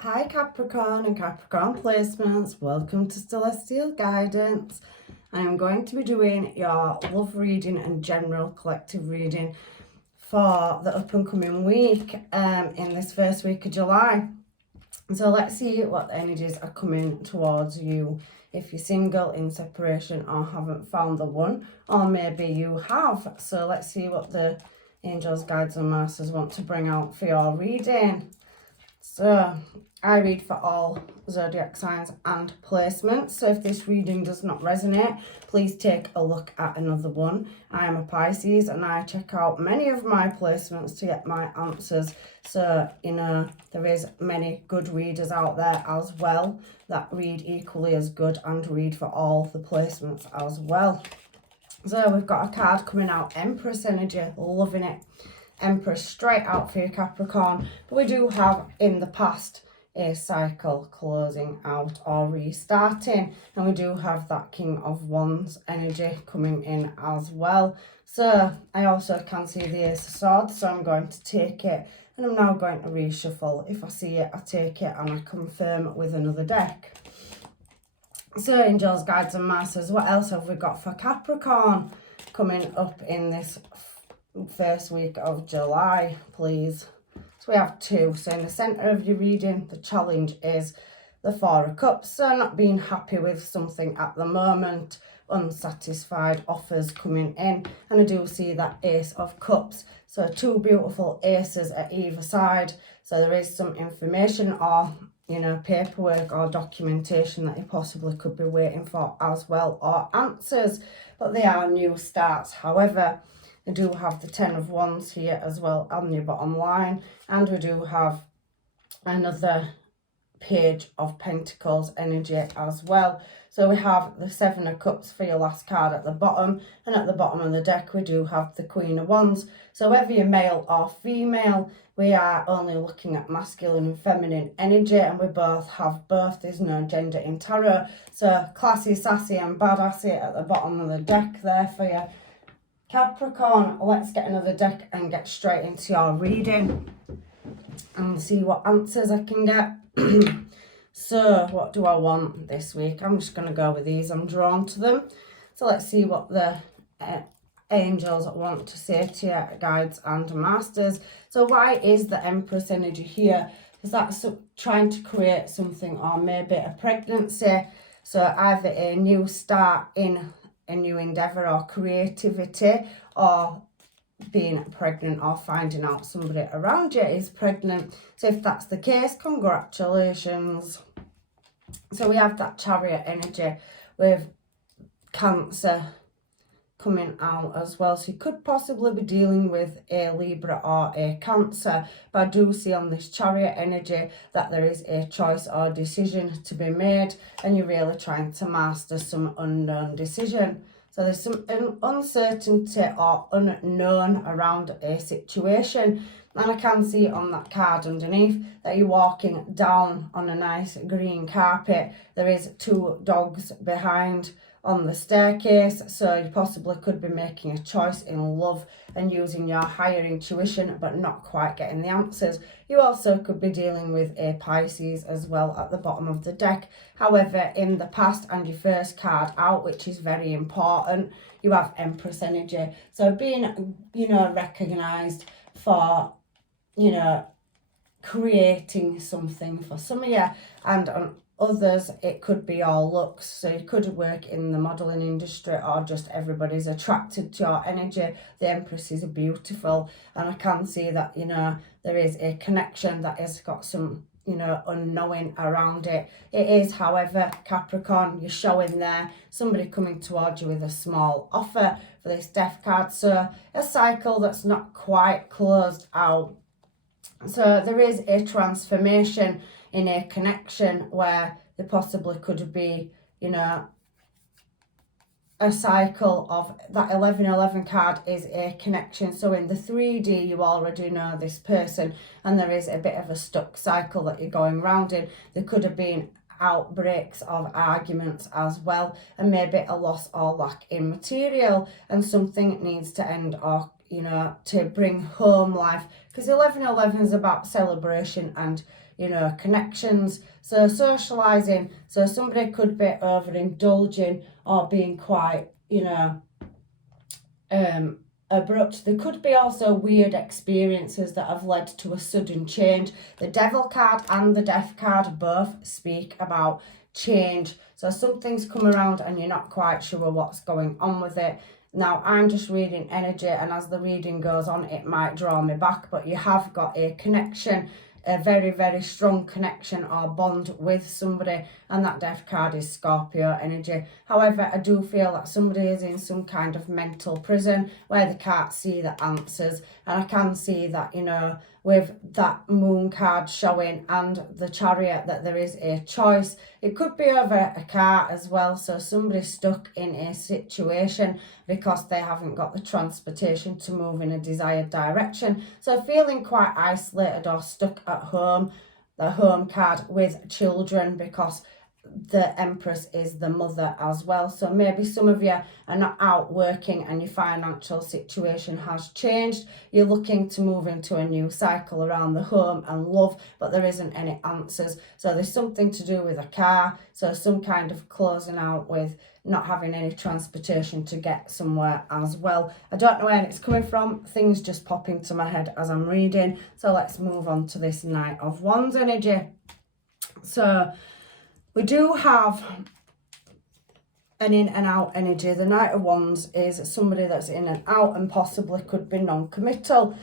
Hi Capricorn and Capricorn placements, welcome to Celestial Guidance. I am going to be doing your love reading and general collective reading for the up and coming week in this first week of July. So let's see what the energies are coming towards you. If you're single, in separation, or haven't found the one, or maybe you have. So let's see what the angels, guides and masters want to bring out for your reading. So I read for all zodiac signs and placements. So if this reading does not resonate, please take a look at another one. I am a Pisces and I check out many of my placements to get my answers. So, there is many good readers out there as well that read equally as good and read for all the placements as well. So we've got a card coming out, Empress energy, loving it. Empress straight out for you Capricorn, but we do have in the past a cycle closing out or restarting, and we do have that King of Wands energy coming in as well. So I also can see the Ace of Swords, so I'm going to take it and I'm now going to reshuffle. If I see it, I take it and I confirm with another deck. So angels, guides and masters, what else have we got for Capricorn coming up in this first week of July, please? So we have two. So in the center of your reading, the challenge is the Four of Cups. So not being happy with something at the moment, unsatisfied offers coming in, and I do see that Ace of Cups. So two beautiful aces at either side. So there is some information or paperwork or documentation that you possibly could be waiting for as well, or answers, but they are new starts. However, I do have the Ten of Wands here as well on your bottom line, and we do have another Page of Pentacles energy as well. So we have the Seven of Cups for your last card at the bottom, and at the bottom of the deck we do have the Queen of Wands. So whether you're male or female, we are only looking at masculine and feminine energy, and we both have both. There's no gender in tarot. So classy, sassy and badassy at the bottom of the deck there for you Capricorn. Let's get another deck and get straight into your reading and see what answers I can get. So what do I want this week? I'm just going to go with these. I'm drawn to them. So let's see what the angels want to say to you, guides and masters. So why is the Empress energy here? Is that trying to create something, or maybe a pregnancy? So either a new start in a new endeavour or creativity, or being pregnant, or finding out somebody around you is pregnant. So if that's the case, congratulations. So we have that Chariot energy with Cancer coming out as well. So you could possibly be dealing with a Libra or a Cancer, but I do see on this Chariot energy that there is a choice or decision to be made, and you're really trying to master some unknown decision. So there's some uncertainty or unknown around a situation. And I can see on that card underneath that you're walking down on a nice green carpet. There is two dogs behind on the staircase, so you possibly could be making a choice in love and using your higher intuition but not quite getting the answers. You also could be dealing with a Pisces as well at the bottom of the deck. However, in the past, and your first card out, which is very important, you have Empress energy. So being recognized for creating something for some of you, and on others it could be your looks. So you could work in the modelling industry, or just everybody's attracted to your energy. The Empress is beautiful, and I can see that there is a connection that has got some unknowing around it. It is, however, Capricorn, you're showing there somebody coming towards you with a small offer for this Death card. So a cycle that's not quite closed out. So there is a transformation in a connection where there possibly could be, a cycle of that 1111 card is a connection. So in the 3D, you already know this person, and there is a bit of a stuck cycle that you're going round in. There could have been outbreaks of arguments as well, and maybe a loss or lack in material, and something needs to end, or to bring home life, because 1111 is about celebration and you know, connections. So socializing, so somebody could be overindulging or being quite, you know, abrupt. There could be also weird experiences that have led to a sudden change. The Devil card and the Death card both speak about change. So something's come around and you're not quite sure what's going on with it. Now, I'm just reading energy, and as the reading goes on, it might draw me back, but you have got a connection, a very, very strong connection or bond with somebody, and that Death card is Scorpio energy. However, I do feel that somebody is in some kind of mental prison where they can't see the answers, and I can see that, you know, with that Moon card showing and the Chariot, that there is a choice. It could be over a car as well, so somebody's stuck in a situation because they haven't got the transportation to move in a desired direction. So feeling quite isolated or stuck at home, the Home card with children, because the Empress is the mother as well. So maybe some of you are not out working and your financial situation has changed. You're looking to move into a new cycle around the home and love, but there isn't any answers. So there's something to do with a car, so some kind of closing out with not having any transportation to get somewhere as well. I don't know where it's coming from. Things just pop into my head as I'm reading. So let's move on to this Knight of Wands energy. So we do have an in and out energy. The Knight of Wands is somebody that's in and out and possibly could be non-committal.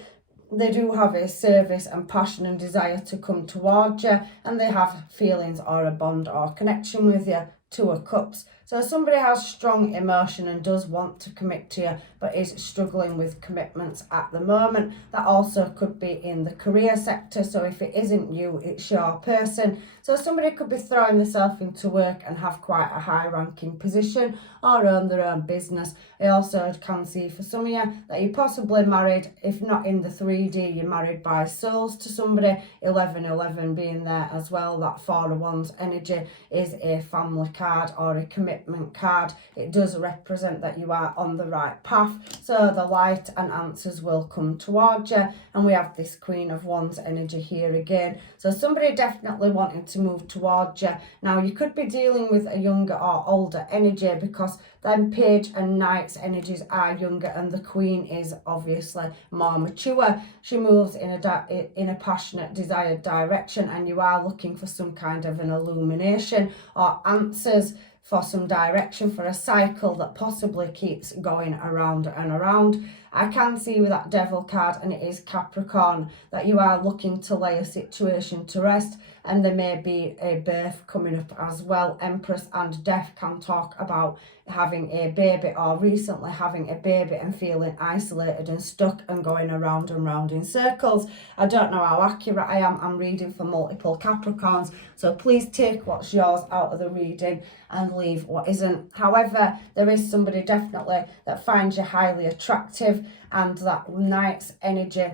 They do have a service and passion and desire to come towards you, and they have feelings or a bond or connection with you. Two of Cups. So somebody has strong emotion and does want to commit to you, but is struggling with commitments at the moment. That also could be in the career sector. So if it isn't you, it's your person. So somebody could be throwing themselves into work and have quite a high ranking position or own their own business. I also can see for some of you that you're possibly married, if not in the 3D, you're married by souls to somebody. 1111 being there as well. That Four of Wands energy is a family card or a commitment card. It does represent that you are on the right path. So the light and answers will come towards you. And we have this Queen of Wands energy here again. So somebody definitely wanting to move towards you. Now you could be dealing with a younger or older energy, because then Page and Knight's energies are younger and the Queen is obviously more mature. She moves in a passionate, desired direction, and you are looking for some kind of an illumination or answers for some direction for a cycle that possibly keeps going around and around. I can see with that Devil card, and it is Capricorn, that you are looking to lay a situation to rest, and there may be a birth coming up as well. Empress and Death can talk about having a baby or recently having a baby and feeling isolated and stuck and going around and round in circles. I don't know how accurate I am. I'm reading for multiple Capricorns, so please take what's yours out of the reading and leave what isn't. However, there is somebody definitely that finds you highly attractive, and that Knight's energy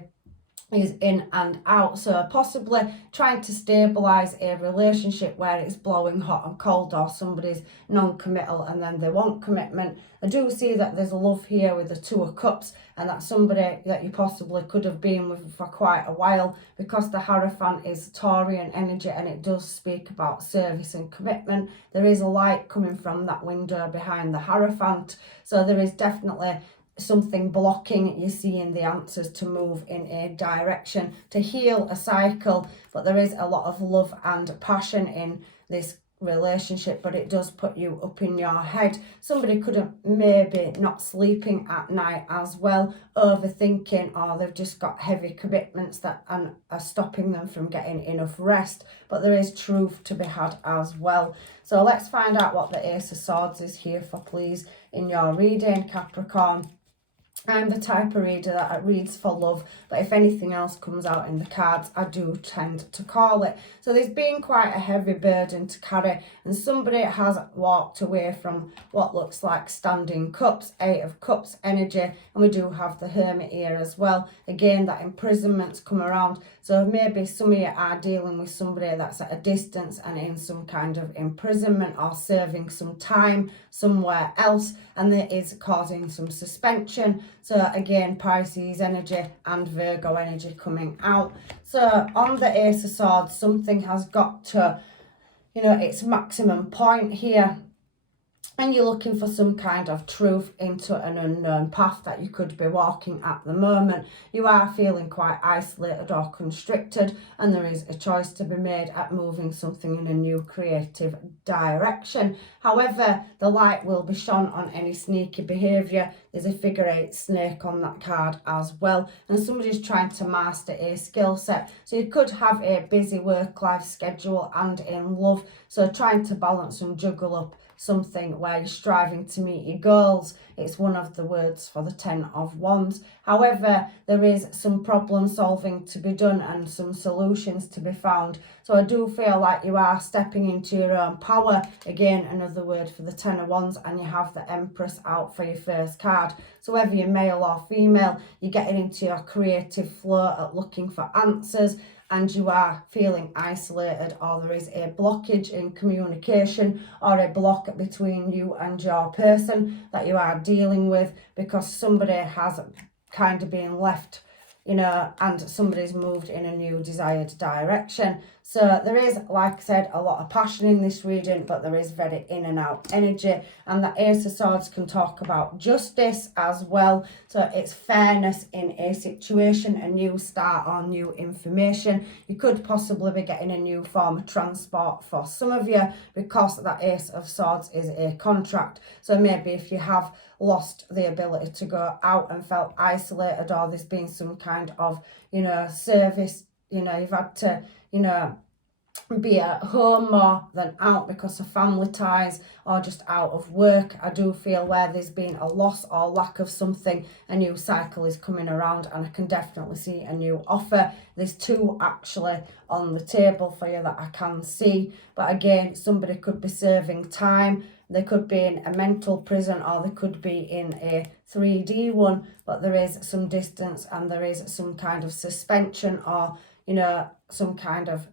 is in and out. So possibly trying to stabilize a relationship where it's blowing hot and cold, or somebody's non-committal and then they want commitment. I do see that there's love here with the Two of Cups, and that's somebody that you possibly could have been with for quite a while, because the Hierophant is Taurian energy and it does speak about service and commitment. There is a light coming from that window behind the Hierophant, so there is definitely something blocking you seeing the answers to move in a direction to heal a cycle. But there is a lot of love and passion in this relationship, but it does put you up in your head. Somebody could have maybe not sleeping at night as well, overthinking, or they've just got heavy commitments that are stopping them from getting enough rest. But there is truth to be had as well. So let's find out what the Ace of Swords is here for, please, in your reading, Capricorn. I'm the type of reader that reads for love, but if anything else comes out in the cards, I do tend to call it. So there's been quite a heavy burden to carry, and somebody has walked away from what looks like standing cups, Eight of Cups energy, and we do have the Hermit here as well. Again, that imprisonment's come around. So maybe some of you are dealing with somebody that's at a distance and in some kind of imprisonment or serving some time somewhere else, and it is causing some suspension So again, Pisces energy and Virgo energy coming out. So on the Ace of Swords, something has got to, its maximum point here. And you're looking for some kind of truth into an unknown path that you could be walking at the moment. You are feeling quite isolated or constricted, and there is a choice to be made at moving something in a new creative direction. However, the light will be shone on any sneaky behaviour. There's a figure 8 snake on that card as well, and somebody's trying to master a skill set. So you could have a busy work-life schedule and in love, so trying to balance and juggle up something where you're striving to meet your goals. It's one of the words for the 10 of Wands. However, there is some problem solving to be done and some solutions to be found. So I do feel like you are stepping into your own power. Again, another word for the 10 of Wands, and you have the Empress out for your first card. So whether you're male or female, you're getting into your creative flow at looking for answers, and you are feeling isolated, or there is a blockage in communication or a block between you and your person that you are dealing with, because somebody has kind of been left, and somebody's moved in a new desired direction. So there is, like I said, a lot of passion in this reading, but there is very in and out energy. And the Ace of Swords can talk about justice as well. So it's fairness in a situation, a new start or new information. You could possibly be getting a new form of transport for some of you, because that Ace of Swords is a contract. So maybe if you have lost the ability to go out and felt isolated, or there's been some kind of, service, you've had to, be at home more than out because of family ties or just out of work. I do feel where there's been a loss or lack of something, a new cycle is coming around, and I can definitely see a new offer. There's 2 actually on the table for you that I can see, but again, somebody could be serving time. They could be in a mental prison, or they could be in a 3D one, but there is some distance and there is some kind of suspension or, some kind of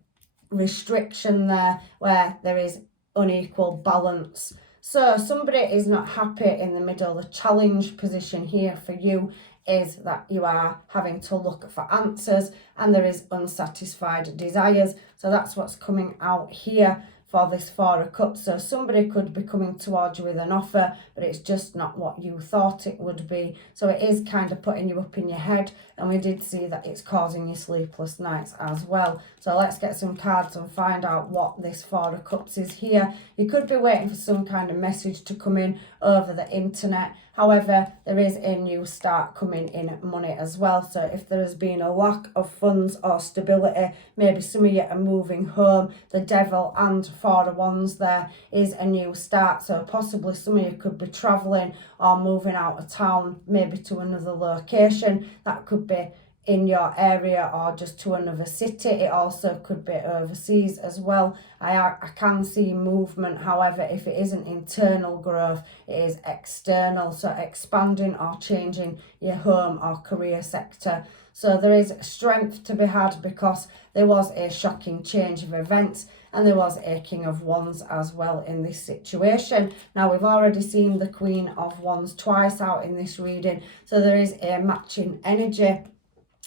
restriction there where there is unequal balance. So somebody is not happy in the middle. The challenge position here for you is that you are having to look for answers, and there is unsatisfied desires. So that's what's coming out here for this 4 of Cups. So somebody could be coming towards you with an offer, but it's just not what you thought it would be. So it is kind of putting you up in your head, and we did see that it's causing you sleepless nights as well. So let's get some cards and find out what this 4 of Cups is here. You could be waiting for some kind of message to come in over the internet. However, there is a new start coming in money as well. So if there has been a lack of funds or stability, maybe some of you are moving home. The Devil and 4 of Wands there is a new start. So possibly some of you could be travelling or moving out of town, maybe to another location. That could be in your area or just to another city. It also could be overseas as well. I can see movement. However, if it isn't internal growth, it is external, so expanding or changing your home or career sector. So there is strength to be had, because there was a shocking change of events, and there was a King of Wands as well in this situation. Now, we've already seen the Queen of Wands twice out in this reading, so there is a matching energy.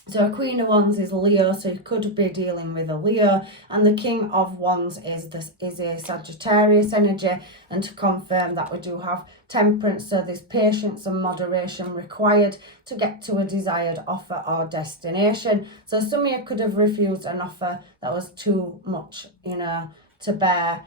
So a Queen of Wands is Leo, so you could be dealing with a Leo, and the King of Wands is a Sagittarius energy. And to confirm that, we do have Temperance, so there's patience and moderation required to get to a desired offer or destination. So some of you could have refused an offer that was too much, to bear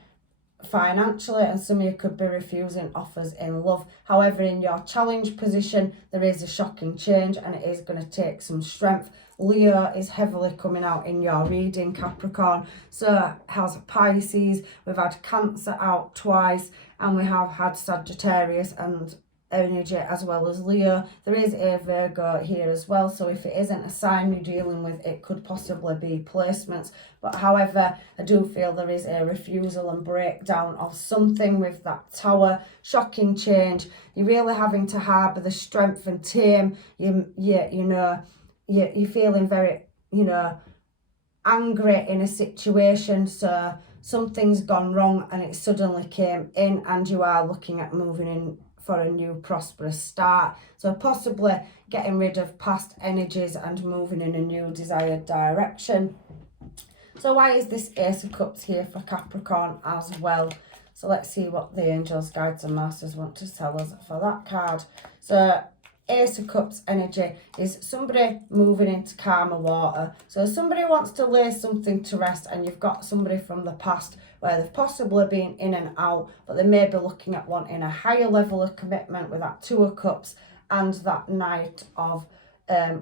financially, and some of you could be refusing offers in love. However, in your challenge position, there is a shocking change, and it is going to take some strength. Leo is heavily coming out in your reading, Capricorn. So has Pisces, we've had Cancer out twice, and we have had Sagittarius and energy as well as Leo. There is a Virgo here as well, so if it isn't a sign you're dealing with, it could possibly be placements. But however, I do feel there is a refusal and breakdown of something with that Tower. Shocking change. You're really having to harbour the strength and tame. You're feeling very, angry in a situation, so something's gone wrong and it suddenly came in, and you are looking at moving in for a new prosperous start. So possibly getting rid of past energies and moving in a new desired direction. So why is this Ace of Cups here for Capricorn as well? So let's see what the angels, guides and masters want to tell us for that card. So Ace of Cups energy is somebody moving into calmer water. So somebody wants to lay something to rest, and you've got somebody from the past where they've possibly been in and out, but they may be looking at wanting a higher level of commitment with that Two of Cups and that Knight of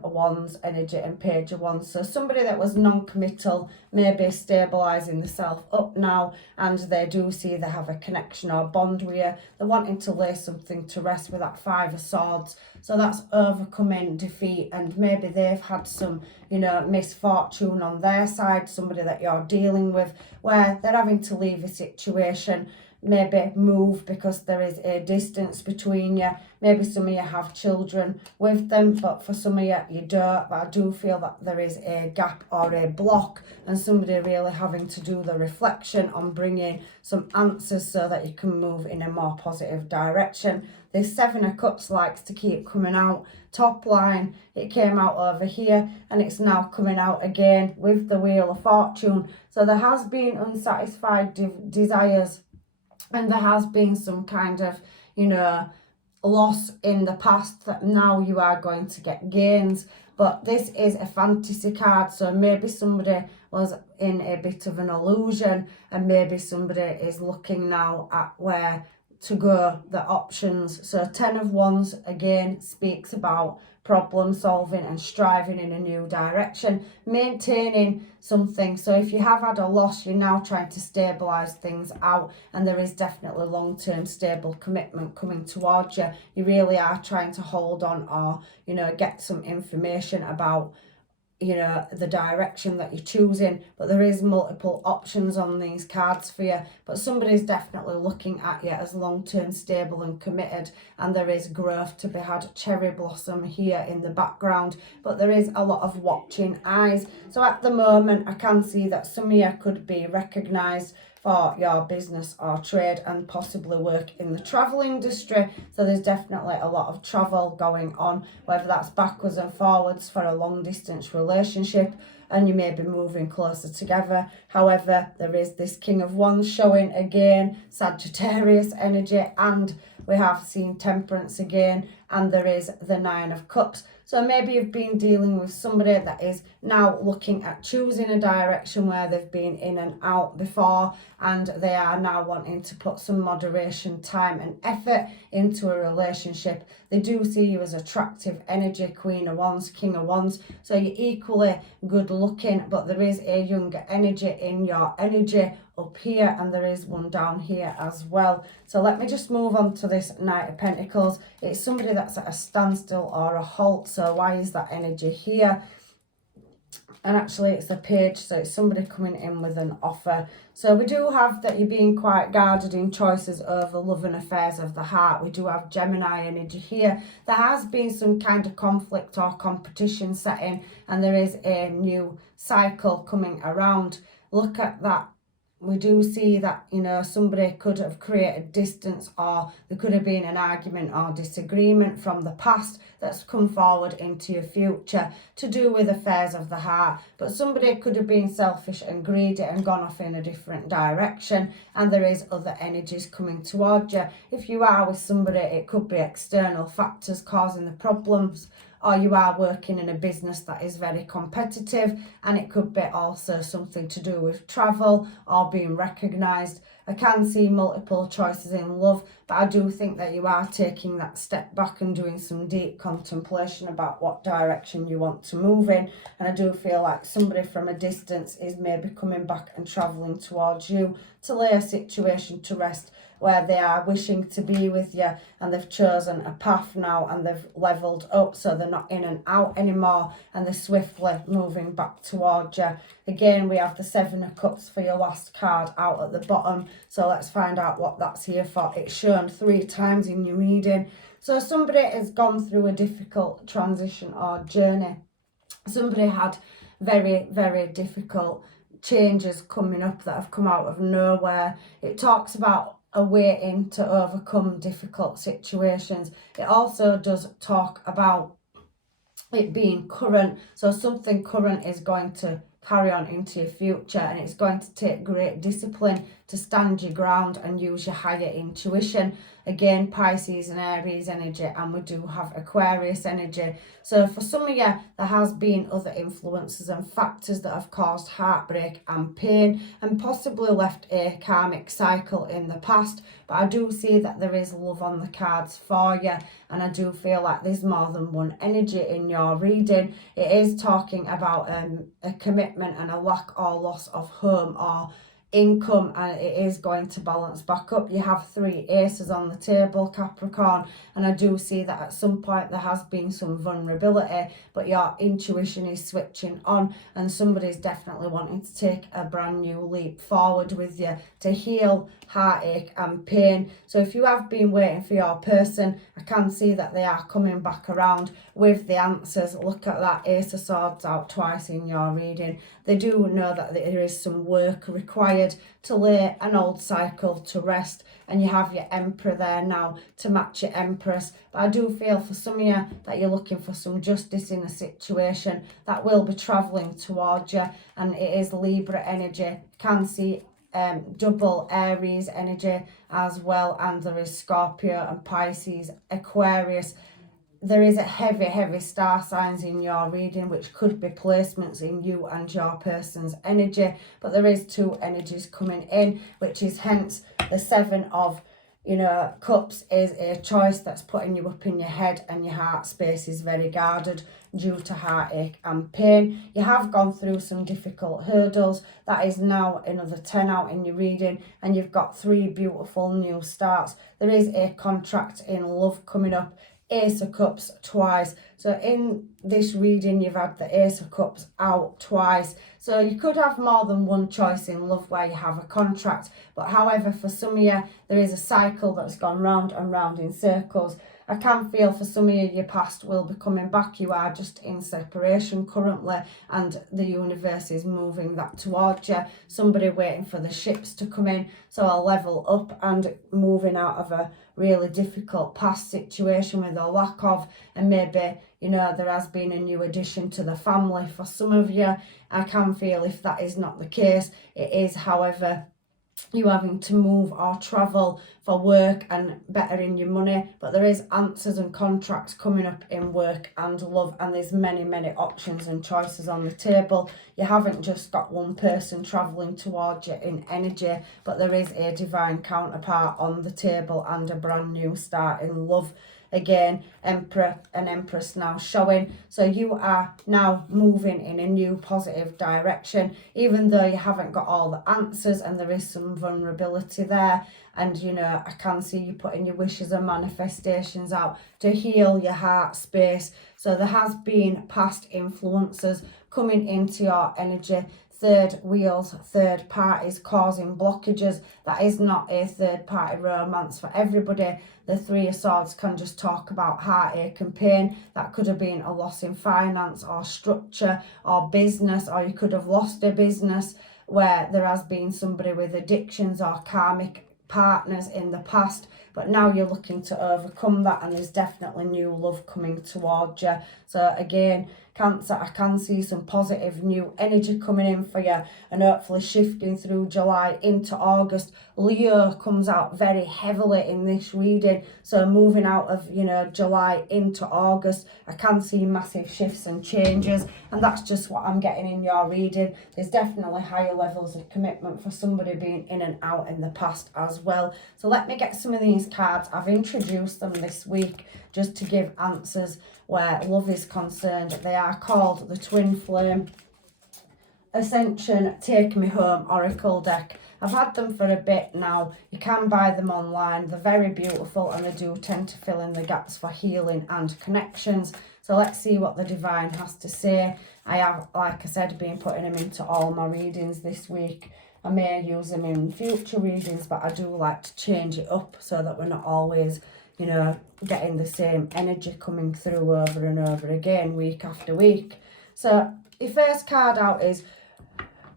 Wands energy and Page of Wands. So somebody that was non-committal, maybe stabilising themselves up now, and they do see they have a connection or bond with you. They're wanting to lay something to rest with that Five of Swords. So that's overcoming defeat, and maybe they've had some, you know, misfortune on their side, somebody that you're dealing with, where they're having to leave a situation, maybe move because there is a distance between you. Maybe some of you have children with them, but for some of you, you don't. But I do feel that there is a gap or a block, and somebody really having to do the reflection on bringing some answers so that you can move in a more positive direction. The Seven of Cups likes to keep coming out. Top line, it came out over here, and it's now coming out again with the Wheel of Fortune. So there has been unsatisfied desires, and there has been some kind of, you know, loss in the past that now you are going to get gains. But this is a fantasy card, so maybe somebody was in a bit of an illusion, and maybe somebody is looking now at where to go, the options. So 10 of Wands again speaks about problem solving and striving in a new direction, maintaining something. So if you have had a loss, you're now trying to stabilize things out, and there is definitely long-term stable commitment coming towards you. You really are trying to hold on, or, you know, get some information about, you know, the direction that you're choosing. But there is multiple options on these cards for you, but somebody's definitely looking at you as long-term stable and committed, and there is growth to be had. Cherry blossom here in the background, but there is a lot of watching eyes. So at the moment I can see that some of you could be recognized for your business or trade, and possibly work in the travel industry. So there's definitely a lot of travel going on, whether that's backwards and forwards for a long distance relationship, and you may be moving closer together. However, there is this King of Wands showing again, Sagittarius energy, and we have seen Temperance again, and there is the Nine of Cups. So maybe you've been dealing with somebody that is now looking at choosing a direction where they've been in and out before, and they are now wanting to put some moderation, time and effort into a relationship. They do see you as attractive energy, Queen of Wands, King of Wands. So you're equally good looking, but there is a younger energy in your energy up here, and there is one down here as well. So let me just move on to this Knight of Pentacles. It's somebody that's at a standstill or a halt. So why is that energy here? And actually it's a page, so it's somebody coming in with an offer. So we do have that you're being quite guarded in choices over love and affairs of the heart. We do have Gemini energy here. There has been some kind of conflict or competition setting, and there is a new cycle coming around. Look at that. We do see that, you know, somebody could have created distance, or there could have been an argument or disagreement from the past that's come forward into your future to do with affairs of the heart. But somebody could have been selfish and greedy and gone off in a different direction, and there is other energies coming towards you. If you are with somebody, it could be external factors causing the problems, or you are working in a business that is very competitive, and it could be also something to do with travel or being recognised. I can see multiple choices in love, but I do think that you are taking that step back and doing some deep contemplation about what direction you want to move in. And I do feel like somebody from a distance is maybe coming back and travelling towards you to lay a situation to rest, where they are wishing to be with you, and they've chosen a path now, and they've levelled up, so they're not in and out anymore, and they're swiftly moving back towards you. Again, we have the Seven of Cups for your last card out at the bottom, so let's find out what that's here for. It's shown 3 times in your reading. So somebody has gone through a difficult transition or journey. Somebody had very, very difficult changes coming up that have come out of nowhere. It talks about a way in to overcome difficult situations. It also does talk about it being current, so something current is going to carry on into your future, and it's going to take great discipline to stand your ground and use your higher intuition. Again, Pisces and Aries energy, and we do have Aquarius energy. So for some of you, there has been other influences and factors that have caused heartbreak and pain, and possibly left a karmic cycle in the past. But I do see that there is love on the cards for you, and I do feel like there's more than one energy in your reading. It is talking about a commitment and a lack or loss of home or income, and it is going to balance back up. You have 3 aces on the table, Capricorn, and I do see that at some point there has been some vulnerability, but your intuition is switching on, and somebody's definitely wanting to take a brand new leap forward with you to heal heartache and pain. So if you have been waiting for your person, I can see that they are coming back around with the answers. Look at that Ace of Swords out twice in your reading. They do know that there is some work required to lay an old cycle to rest, and you have your Emperor there now to match your Empress. But I do feel for some of you that you're looking for some justice in a situation that will be travelling towards you, and it is Libra energy. Can see double Aries energy as well, and there is Scorpio and Pisces, Aquarius. There is a heavy star signs in your reading, which could be placements in you and your person's energy, but there is 2 energies coming in, which is hence the 7 of cups is a choice that's putting you up in your head, and your heart space is very guarded due to heartache and pain. You have gone through some difficult hurdles. That is now another 10 out in your reading, and you've got 3 beautiful new starts. There is a contract in love coming up. Ace of Cups twice. So in this reading, you've had the Ace of Cups out twice. So you could have more than one choice in love where you have a contract. But however, for some of you, there is a cycle that's gone round and round in circles. I can feel for some of you, your past will be coming back. You are just in separation currently, and the universe is moving that towards you. Somebody waiting for the ships to come in. So a level up and moving out of a really difficult past situation with a lack of, and maybe there has been a new addition to the family for some of you. I can feel if that is not the case, it is, however, you having to move or travel for work and bettering your money. But there is answers and contracts coming up in work and love, and there's many options and choices on the table. You haven't just got one person travelling towards you in energy, but there is a divine counterpart on the table and a brand new start in love. Again, Emperor and Empress now showing. So you are now moving in a new positive direction, even though you haven't got all the answers and there is some vulnerability there. And I can see you putting your wishes and manifestations out to heal your heart space. So there has been past influences coming into your energy. Third wheels, third parties causing blockages. That is not a third party romance for everybody. The 3 of Swords can just talk about heartache and pain. That could have been a loss in finance or structure or business, or you could have lost a business where there has been somebody with addictions or karmic partners in the past, but now you're looking to overcome that, and there's definitely new love coming towards you. So again, Cancer, I can see some positive new energy coming in for you, and hopefully shifting through July into August. Leo comes out very heavily in this reading, so moving out of July into August, I can see massive shifts and changes, and that's just what I'm getting in your reading. There's definitely higher levels of commitment for somebody being in and out in the past as well. So let me get some of these cards. I've introduced them this week just to give answers where love is concerned. They are called the Twin Flame Ascension Take Me Home Oracle deck. I've had them for a bit now. You can buy them online. They're very beautiful, and they do tend to fill in the gaps for healing and connections. So let's see what the divine has to say. I have, like I said, been putting them into all my readings this week. I may use them in future readings, but I do like to change it up so that we're not always getting the same energy coming through over and over again, week after week. So the first card out is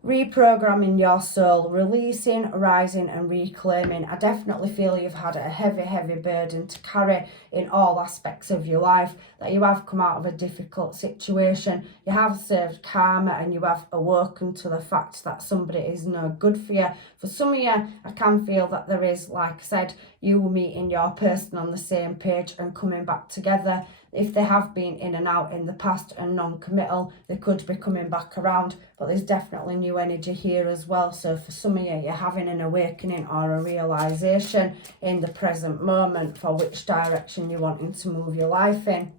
reprogramming your soul, releasing, rising and reclaiming. I definitely feel you've had a heavy burden to carry in all aspects of your life, that you have come out of a difficult situation, you have served karma, and you have awoken to the fact that somebody is no good for you. For some of you, I can feel that there is, like I said, you meeting your person on the same page and coming back together. If they have been in and out in the past and non-committal, they could be coming back around, but there's definitely new energy here as well. So for some of you, you're having an awakening or a realisation in the present moment for which direction you're wanting to move your life in.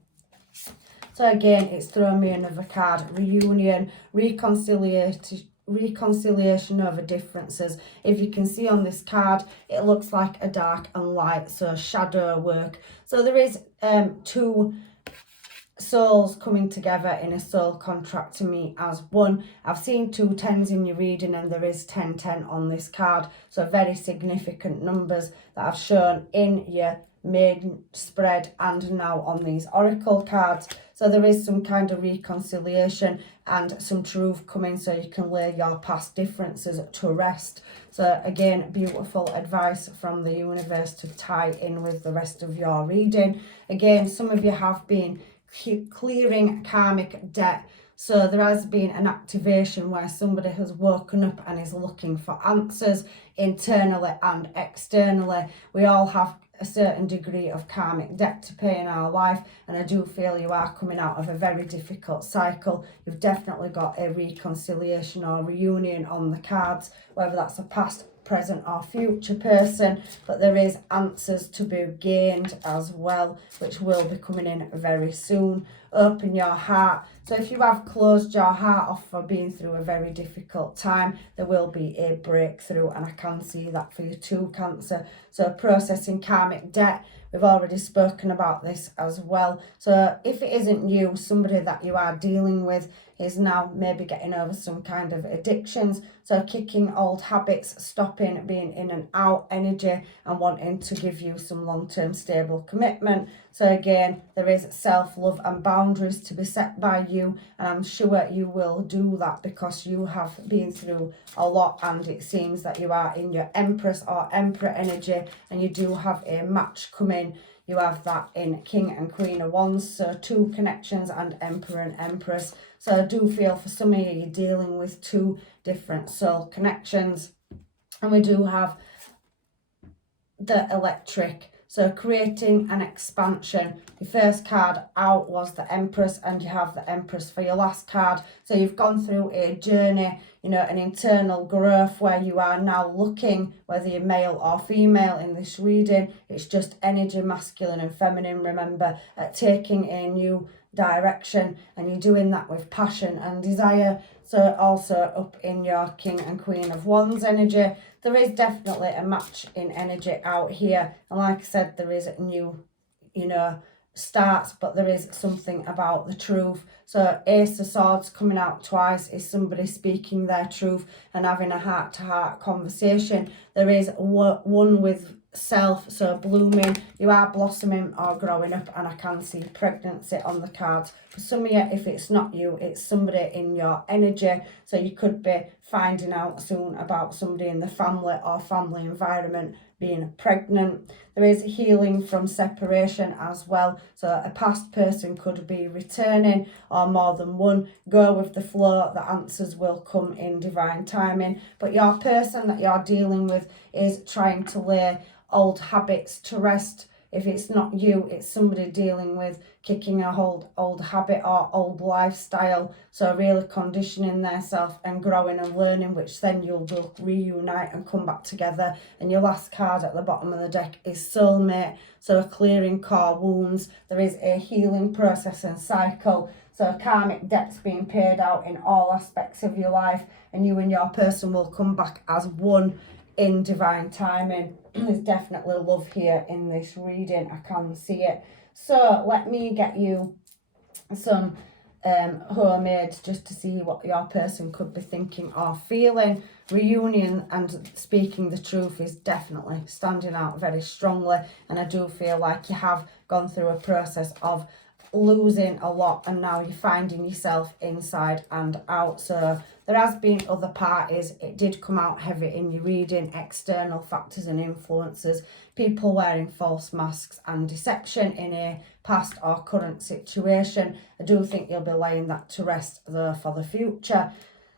So again, it's thrown me another card: reunion, reconciliation over differences. If you can see on this card, it looks like a dark and light, so shadow work. So there is two souls coming together in a soul contract to me as one. I've seen 2 10s in your reading, and there is 10-10 on this card, so very significant numbers that I've shown in your maiden spread and now on these oracle cards. So there is some kind of reconciliation and some truth coming, so you can lay your past differences to rest. So again, beautiful advice from the universe to tie in with the rest of your reading. Again, some of you have been clearing karmic debt. So there has been an activation where somebody has woken up and is looking for answers internally and externally. We all have a certain degree of karmic debt to pay in our life, and I do feel you are coming out of a very difficult cycle. You've definitely got a reconciliation or reunion on the cards, whether that's a past, present or future person, but there is answers to be gained as well, which will be coming in very soon. Open your heart. So if you have closed your heart off for being through a very difficult time, there will be a breakthrough, and I can see that for you too, Cancer. So processing karmic debt, we've already spoken about this as well. So if it isn't you, somebody that you are dealing with is now maybe getting over some kind of addictions. So kicking old habits, stopping being in and out energy, and wanting to give you some long-term stable commitment. So again, there is self-love and boundaries to be set by you, and I'm sure you will do that because you have been through a lot, and it seems that you are in your Empress or Emperor energy, and you do have a match coming. You have that in King and Queen of Wands, so 2 connections, and Emperor and Empress. So I do feel for some of you, you're dealing with 2 different soul connections. And we do have the Electric, so creating an expansion. Your first card out was the Empress, and you have the Empress for your last card. So you've gone through a journey, you know, an internal growth where you are now looking, whether you're male or female in this reading, it's just energy, masculine and feminine, remember, at taking a new direction, and you're doing that with passion and desire. So also up in your King and Queen of Wands energy, there is definitely a match in energy out here, and like I said, there is new, you know, starts, but there is something about the truth. So Ace of Swords coming out twice is somebody speaking their truth and having a heart-to-heart conversation. There is one with self, so blooming, you are blossoming or growing up, and I can see pregnancy on the cards. For some of you, if it's not you, it's somebody in your energy, so you could be finding out soon about somebody in the family or family environment being pregnant. There is healing from separation as well, so a past person could be returning, or more than one. Go with the flow, the answers will come in divine timing, but your person that you're dealing with is trying to lay old habits to rest. If it's not you, it's somebody dealing with kicking a old habit or old lifestyle. So really conditioning themselves and growing and learning, which then you'll reunite and come back together. And your last card at the bottom of the deck is soulmate. So clearing core wounds. There is a healing process and cycle. So karmic debts being paid out in all aspects of your life, and you and your person will come back as one in divine timing. There's definitely love here in this reading, I can see it. So let me get you some homemade just to see what your person could be thinking or feeling. Reunion and speaking the truth is definitely standing out very strongly, and I do feel like you have gone through a process of losing a lot, and now you're finding yourself inside and out. So there has been other parties. It did come out heavy in your reading, external factors and influences, people wearing false masks and deception in a past or current situation. I do think you'll be laying that to rest though for the future.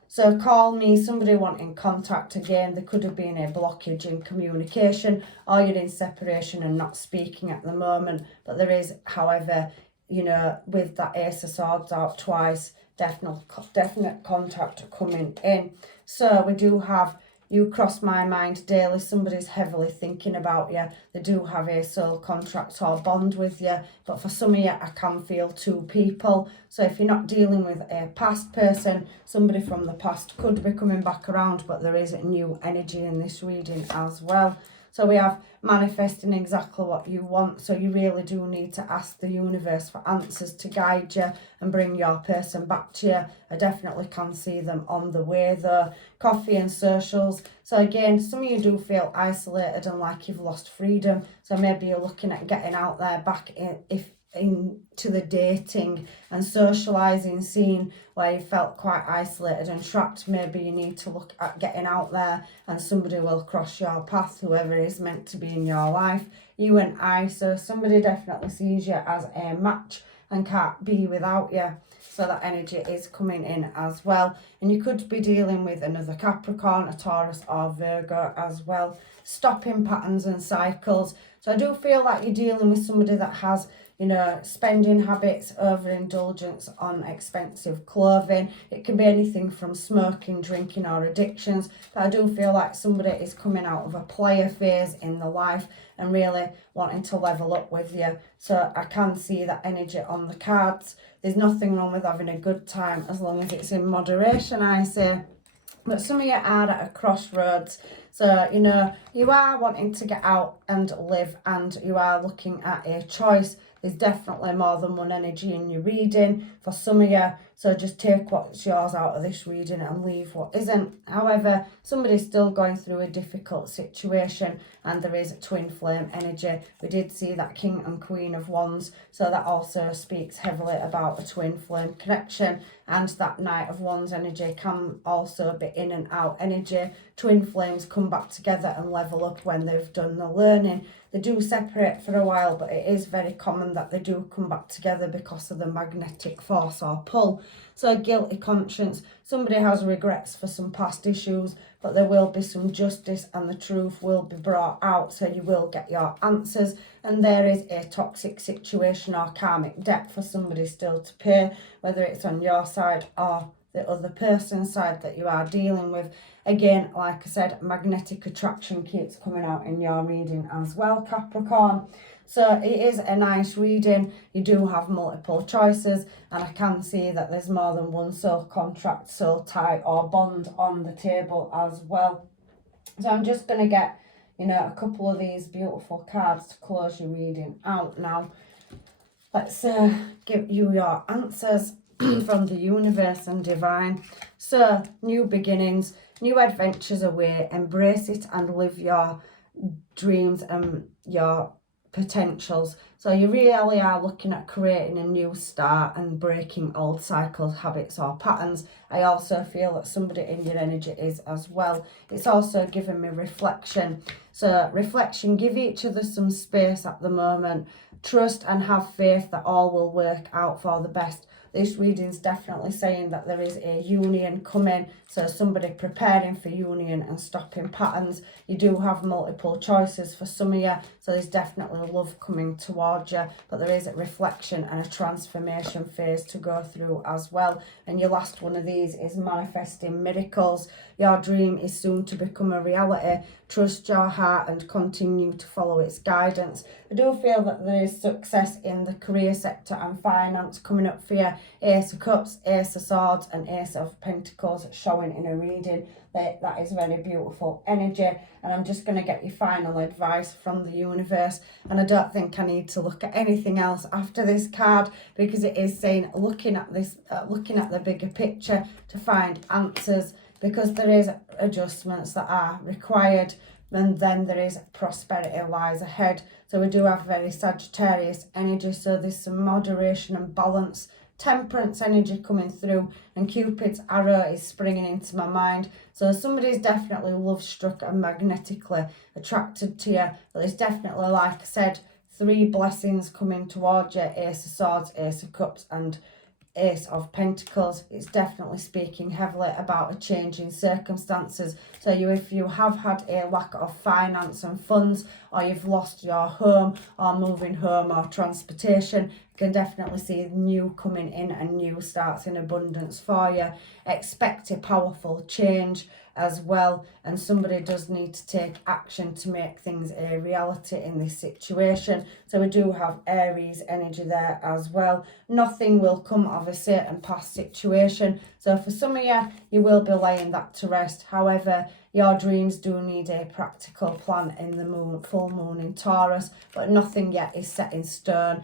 So call me, somebody wanting contact again. There could have been a blockage in communication, or you're in separation and not speaking at the moment. But there is, however, you know, with that Ace of Swords out twice, definite contact coming in. So we do have you cross my mind daily. Somebody's heavily thinking about you. They do have a soul contract or bond with you. But for some of you, I can feel two people. So if you're not dealing with a past person, somebody from the past could be coming back around, but there is new energy in this reading as well. So we have manifesting exactly what you want. So you really do need to ask the universe for answers to guide you and bring your person back to you. I definitely can see them on the way though. Coffee and socials. So again, some of you do feel isolated and like you've lost freedom. So maybe you're looking at getting out there back into the dating and socialising scene where you felt quite isolated and trapped. Maybe you need to look at getting out there and somebody will cross your path, whoever is meant to be in your life, you and I. So somebody definitely sees you as a match and can't be without you. So that energy is coming in as well. And you could be dealing with another Capricorn, a Taurus or Virgo as well. Stopping patterns and cycles. So I do feel like you're dealing with somebody that has, you know, spending habits, overindulgence on expensive clothing. It can be anything from smoking, drinking or addictions. But I do feel like somebody is coming out of a player phase in the life and really wanting to level up with you. So I can see that energy on the cards. There's nothing wrong with having a good time as long as it's in moderation, I say. But some of you are at a crossroads. So, you know, you are wanting to get out and live and you are looking at a choice. There's definitely more than one energy in your reading for some of you. So just take what's yours out of this reading and leave what isn't. However, somebody's still going through a difficult situation and there is twin flame energy. We did see that King and Queen of Wands. So that also speaks heavily about a twin flame connection. And that Knight of Wands energy can also be in and out energy. Twin flames come back together and level up when they've done the learning. They do separate for a while, but it is very common that they do come back together because of the magnetic force or pull. So a guilty conscience, somebody has regrets for some past issues, but there will be some justice and the truth will be brought out, so you will get your answers. And there is a toxic situation or karmic debt for somebody still to pay, whether it's on your side or the other person's side that you are dealing with. Again, like I said, magnetic attraction keeps coming out in your reading as well, Capricorn. So it is a nice reading. You do have multiple choices and I can see that there's more than one soul contract, soul tie or bond on the table as well. So I'm just going to get, you know, a couple of these beautiful cards to close your reading out now. Let's give you your answers from the universe and divine. So, new beginnings, new adventures away. Embrace it and live your dreams and your potentials. So you really are looking at creating a new start and breaking old cycles, habits or patterns. I also feel that somebody in your energy is as well. It's also giving me reflection. So reflection, give each other some space at the moment. Trust and have faith that all will work out for the best. This reading's definitely saying that there is a union coming, so somebody preparing for union and stopping patterns. You do have multiple choices for some of you, so there's definitely love coming towards you, but there is a reflection and a transformation phase to go through as well. And your last one of these is manifesting miracles. Your dream is soon to become a reality. Trust your heart and continue to follow its guidance. I do feel that there is success in the career sector and finance coming up for you. Ace of Cups, Ace of Swords and Ace of Pentacles showing in a reading. That is very beautiful energy. And I'm just going to get your final advice from the universe. And I don't think I need to look at anything else after this card, because it is saying looking at this, looking at the bigger picture to find answers, because there is adjustments that are required and then there is prosperity lies ahead. So we do have very Sagittarius energy, so there's some moderation and balance, temperance energy coming through, and Cupid's arrow is springing into my mind. So somebody's definitely love struck and magnetically attracted to you. But there's definitely, like I said, 3 blessings coming towards you: Ace of Swords, Ace of Cups, and Ace of Pentacles. It's definitely speaking heavily about a change in circumstances. So if you have had a lack of finance and funds, or you've lost your home, or moving home, or transportation, you can definitely see new coming in and new starts in abundance for you. Expect a powerful change as well, and somebody does need to take action to make things a reality in this situation. So we do have Aries energy there as well. Nothing will come of a certain past situation. So for some of you, you will be laying that to rest. However, your dreams do need a practical plan in the full moon in Taurus, but nothing yet is set in stone.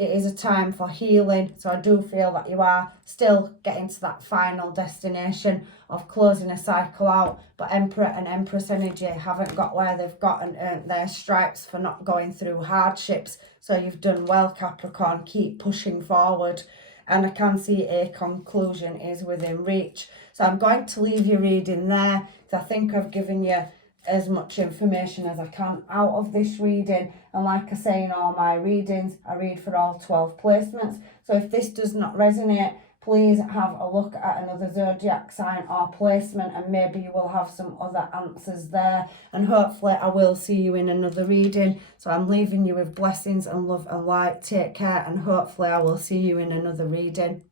It is a time for healing. So I do feel that you are still getting to that final destination of closing a cycle out, but Emperor and Empress energy haven't got where they've got and earned their stripes for not going through hardships. So you've done well, Capricorn. Keep pushing forward, and I can see a conclusion is within reach. So I'm going to leave your reading there, because I think I've given you as much information as I can out of this reading. And like I say in all my readings, I read for all 12 placements. So if this does not resonate, please have a look at another zodiac sign or placement, and maybe you will have some other answers there. And hopefully I will see you in another reading. So I'm leaving you with blessings and love and light. Take care, and hopefully I will see you in another reading.